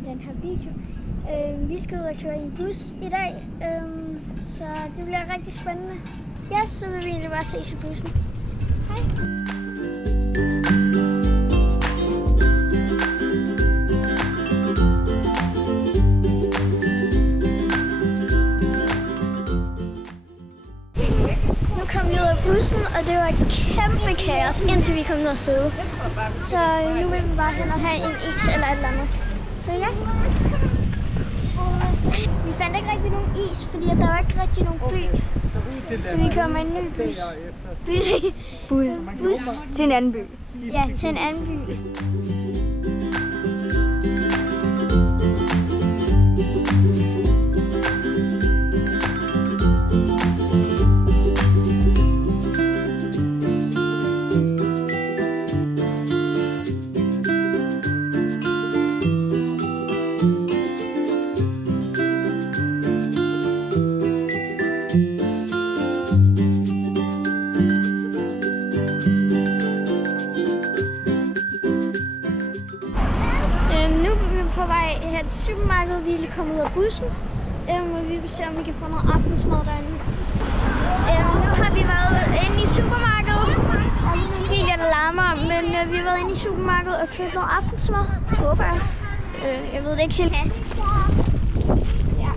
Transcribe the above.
til den her video. Vi skal ud og køre i en bus i dag, så det bliver rigtig spændende. Ja, så vil vi egentlig bare ses i bussen. Hej! Nu kom vi ud af bussen, og det var et kæmpe kaos, indtil vi kom ned og sidde. Så nu vil vi bare hen og have en is eller et eller andet. Så ja. Vi fandt ikke rigtig nogen is, fordi der var ikke rigtig nogen by. Så vi kommer med en ny bus. Til en anden by. Ja, til en anden by. På vej her til supermarkedet. Vi er lige kommet ud af bussen, og vi vil se, om vi kan få noget aftensmad derinde. Nu har vi været inde i supermarkedet. Der er lige nogle biler, der larmer, men vi har været inde i supermarkedet og købt noget aftensmad. Håber jeg. Jeg ved det ikke helt. Ja.